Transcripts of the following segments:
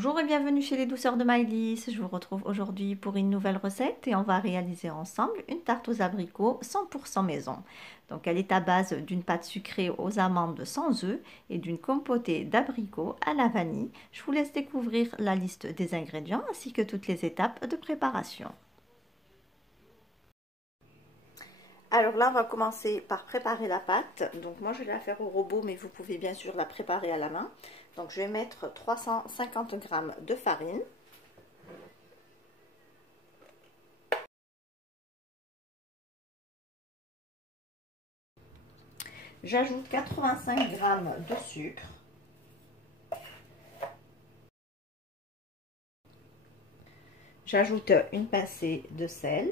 Bonjour et bienvenue chez les douceurs de Maëlys. Je vous retrouve aujourd'hui pour une nouvelle recette et on va réaliser ensemble une tarte aux abricots 100% maison. Donc elle est à base d'une pâte sucrée aux amandes sans œufs et d'une compotée d'abricots à la vanille. Je vous laisse découvrir la liste des ingrédients ainsi que toutes les étapes de préparation. Alors là, on va commencer par préparer la pâte. Donc moi, je vais la faire au robot, mais vous pouvez bien sûr la préparer à la main. Donc je vais mettre 350 g de farine. J'ajoute 85 g de sucre. J'ajoute une pincée de sel.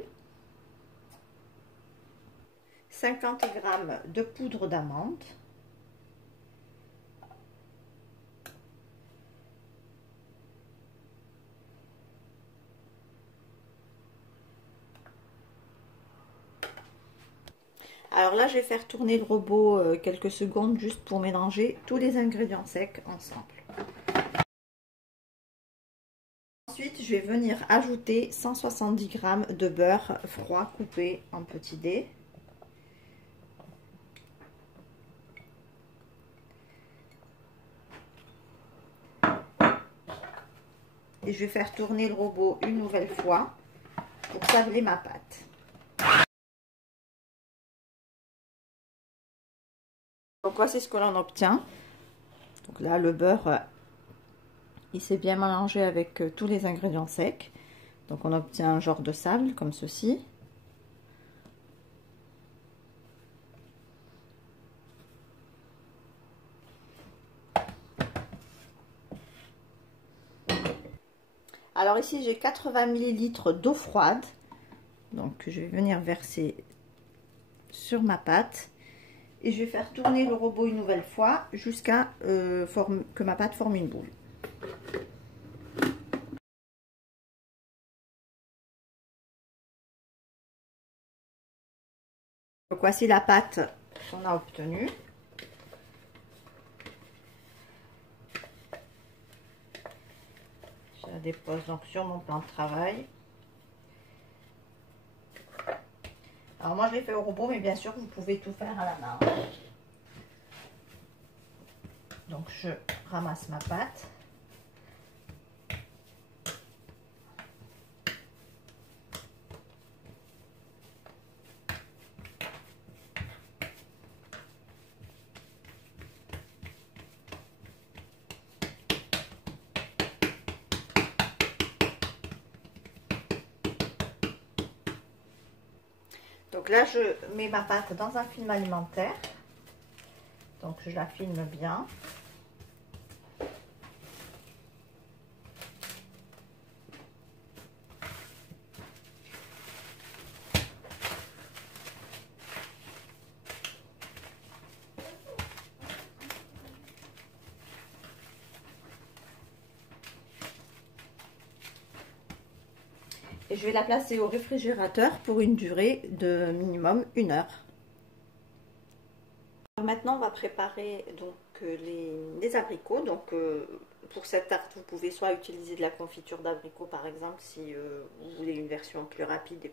50 g de poudre d'amande. Alors là, je vais faire tourner le robot quelques secondes juste pour mélanger tous les ingrédients secs ensemble. Ensuite, je vais venir ajouter 170 g de beurre froid coupé en petits dés. Et je vais faire tourner le robot une nouvelle fois pour sabler ma pâte. Donc voici ce que l'on obtient. Donc là, le beurre, il s'est bien mélangé avec tous les ingrédients secs. Donc on obtient un genre de sable comme ceci. Alors ici j'ai 80 ml d'eau froide. Donc je vais venir verser sur ma pâte. Et je vais faire tourner le robot une nouvelle fois jusqu'à que ma pâte forme une boule. Donc voici la pâte qu'on a obtenue. Je la dépose donc sur mon plan de travail. Alors moi je l'ai fait au robot, mais bien sûr vous pouvez tout faire à la main. Donc je ramasse ma pâte. Donc là, je mets ma pâte dans un film alimentaire. Donc je la filme bien. Et je vais la placer au réfrigérateur pour une durée de minimum 1 heure. Alors maintenant, on va préparer donc les abricots. Donc pour cette tarte, vous pouvez soit utiliser de la confiture d'abricots par exemple, si vous voulez une version plus rapide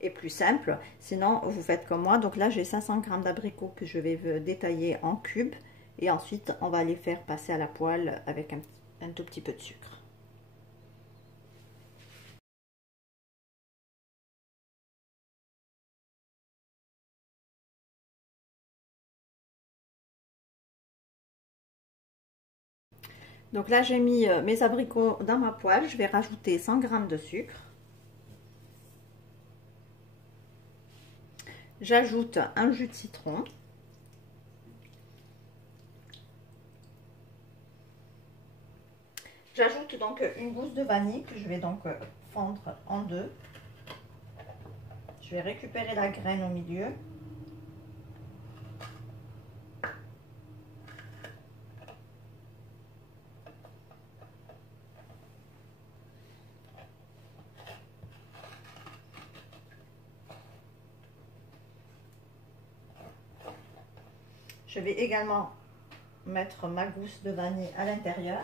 et plus simple. Sinon, vous faites comme moi. Donc là, j'ai 500 g d'abricots que je vais détailler en cubes. Et ensuite, on va les faire passer à la poêle avec un tout petit peu de sucre. Donc là, j'ai mis mes abricots dans ma poêle. Je vais rajouter 100 g de sucre. J'ajoute un jus de citron. J'ajoute donc une gousse de vanille que je vais donc fendre en deux. Je vais récupérer la graine au milieu. Je vais également mettre ma gousse de vanille à l'intérieur.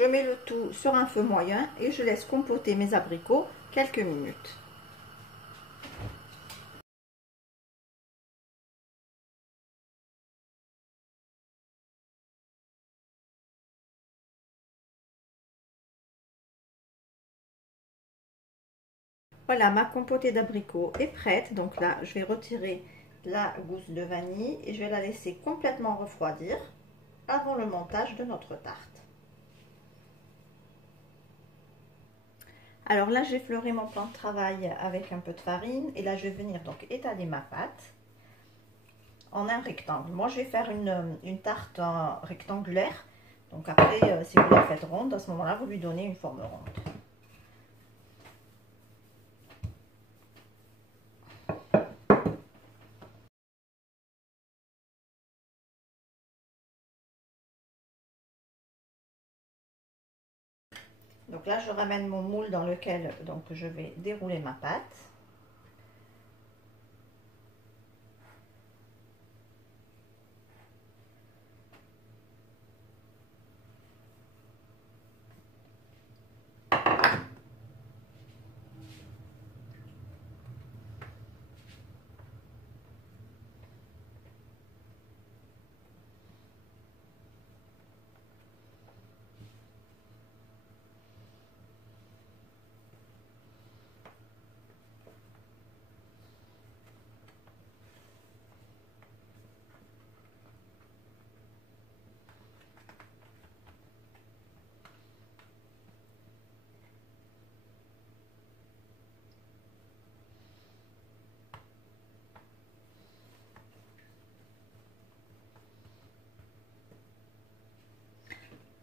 je mets le tout sur un feu moyen et je laisse compoter mes abricots quelques minutes. Voilà, ma compotée d'abricots est prête. Donc là, je vais retirer la gousse de vanille et je vais la laisser complètement refroidir avant le montage de notre tarte. Alors là, j'ai fleuré mon plan de travail avec un peu de farine et là, je vais venir donc étaler ma pâte en un rectangle. Moi, je vais faire une tarte rectangulaire. Donc après, si vous la faites ronde, à ce moment-là, vous lui donnez une forme ronde. Donc là, je ramène mon moule dans lequel donc, je vais dérouler ma pâte.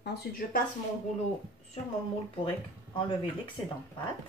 Ensuite, je passe mon rouleau sur mon moule pour enlever l'excédent de pâte.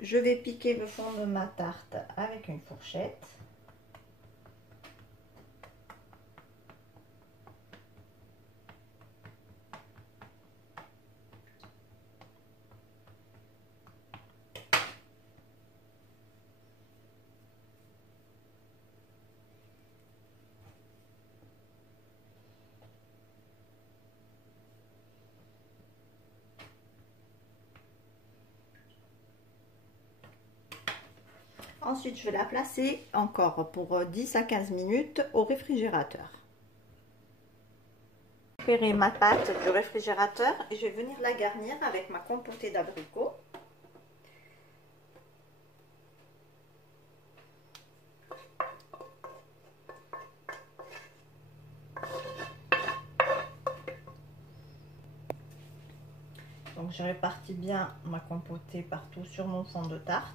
Je vais piquer le fond de ma tarte avec une fourchette. Ensuite, je vais la placer encore pour 10 à 15 minutes au réfrigérateur. Je vais récupérer ma pâte du réfrigérateur et je vais venir la garnir avec ma compotée d'abricots. Donc, je répartis bien ma compotée partout sur mon fond de tarte.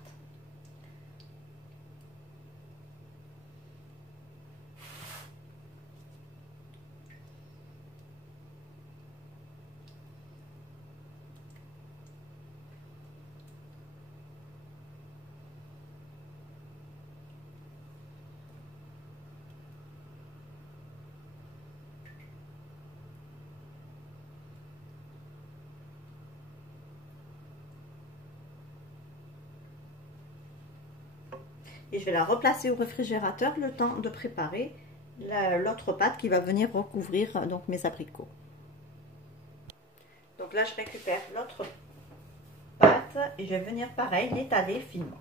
Et je vais la replacer au réfrigérateur le temps de préparer l'autre pâte qui va venir recouvrir donc mes abricots. Donc là, je récupère l'autre pâte et je vais venir pareil l'étaler finement.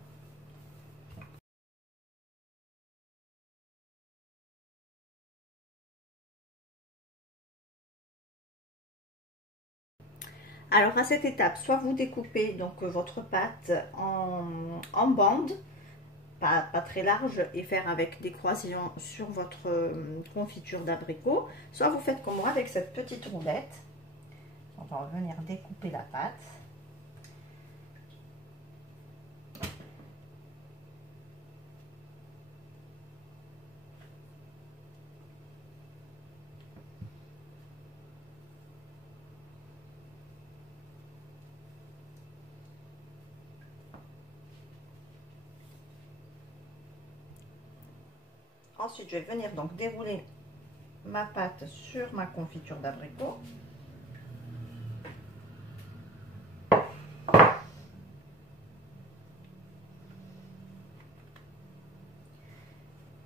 Alors à cette étape, soit vous découpez donc votre pâte en bandes pas très large et faire avec des croisillons sur votre confiture d'abricot. Soit vous faites comme moi avec cette petite roulette. On va venir découper la pâte. Ensuite, je vais venir donc dérouler ma pâte sur ma confiture d'abricot.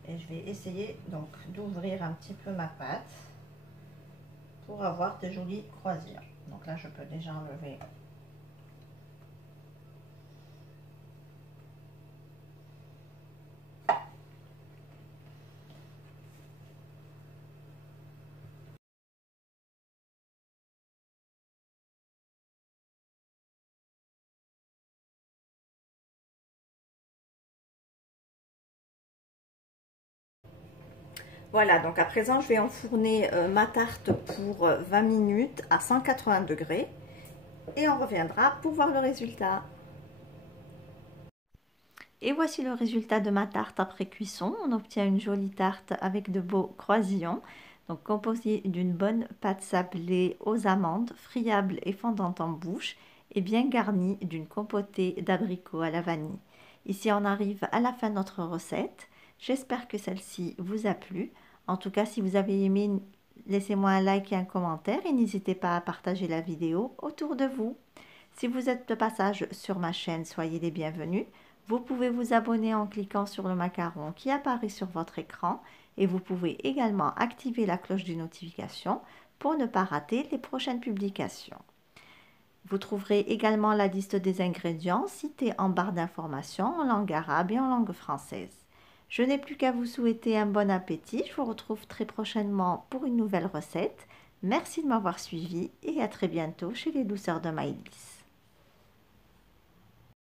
Et je vais essayer donc d'ouvrir un petit peu ma pâte pour avoir de jolis croisillons. Donc là, je peux déjà enlever . Voilà, donc à présent, je vais enfourner ma tarte pour 20 minutes à 180 degrés et on reviendra pour voir le résultat. Et voici le résultat de ma tarte après cuisson. On obtient une jolie tarte avec de beaux croisillons, donc composée d'une bonne pâte sablée aux amandes, friable et fondante en bouche, et bien garnie d'une compotée d'abricots à la vanille. Ici, on arrive à la fin de notre recette. J'espère que celle-ci vous a plu. En tout cas, si vous avez aimé, laissez-moi un like et un commentaire et n'hésitez pas à partager la vidéo autour de vous. Si vous êtes de passage sur ma chaîne, soyez les bienvenus. Vous pouvez vous abonner en cliquant sur le macaron qui apparaît sur votre écran et vous pouvez également activer la cloche de notification pour ne pas rater les prochaines publications. Vous trouverez également la liste des ingrédients cités en barre d'informations en langue arabe et en langue française. Je n'ai plus qu'à vous souhaiter un bon appétit. Je vous retrouve très prochainement pour une nouvelle recette. Merci de m'avoir suivi et à très bientôt chez les douceurs de Maïlis.